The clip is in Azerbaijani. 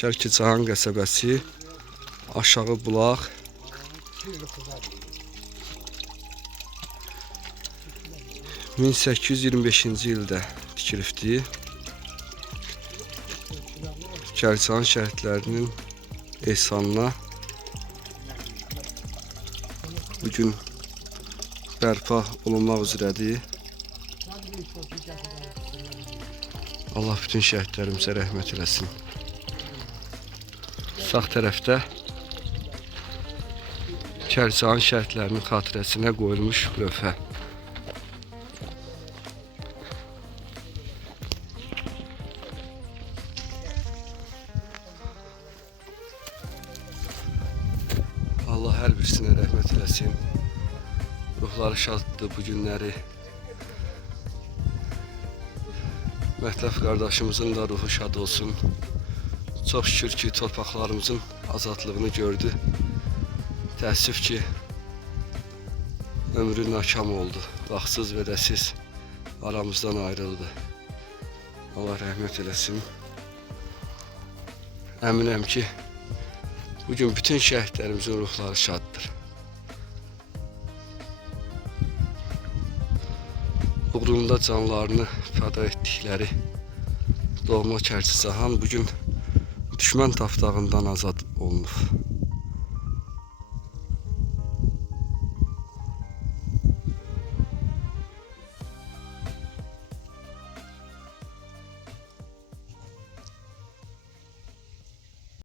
Kərkicahan qəsəbəsi, Aşağı Bulaq. ...1825-ci ildə tikilibdir. Kərkicahan şəhidlərinin ehsanına bugün bərpa olunmaq üzrədir. Allah bütün şəhidlərimizə rəhmət eləsin. Sağ tərəfdə Kərkicahan şəhidlərinin xatirəsinə qoyulmuş lövhə. Allah hər birisinə rəhmət eləsin. Ruhları şaddır bu günləri. Mətləf qardaşımızın da ruhu şad olsun. Çox şükür ki, torpaqlarımızın azadlığını gördü. Təəssüf ki, ömrü nakam oldu. Vaxtsız və dəsiz aramızdan ayrıldı. Allah rəhmət eləsin. Əminəm ki, bugün bütün şəhidlərimizin ruhları şaddır. Uğrunda canlarını fəda etdikləri doğma Kərkicahan bugün düşmən tapdağından azad olunub.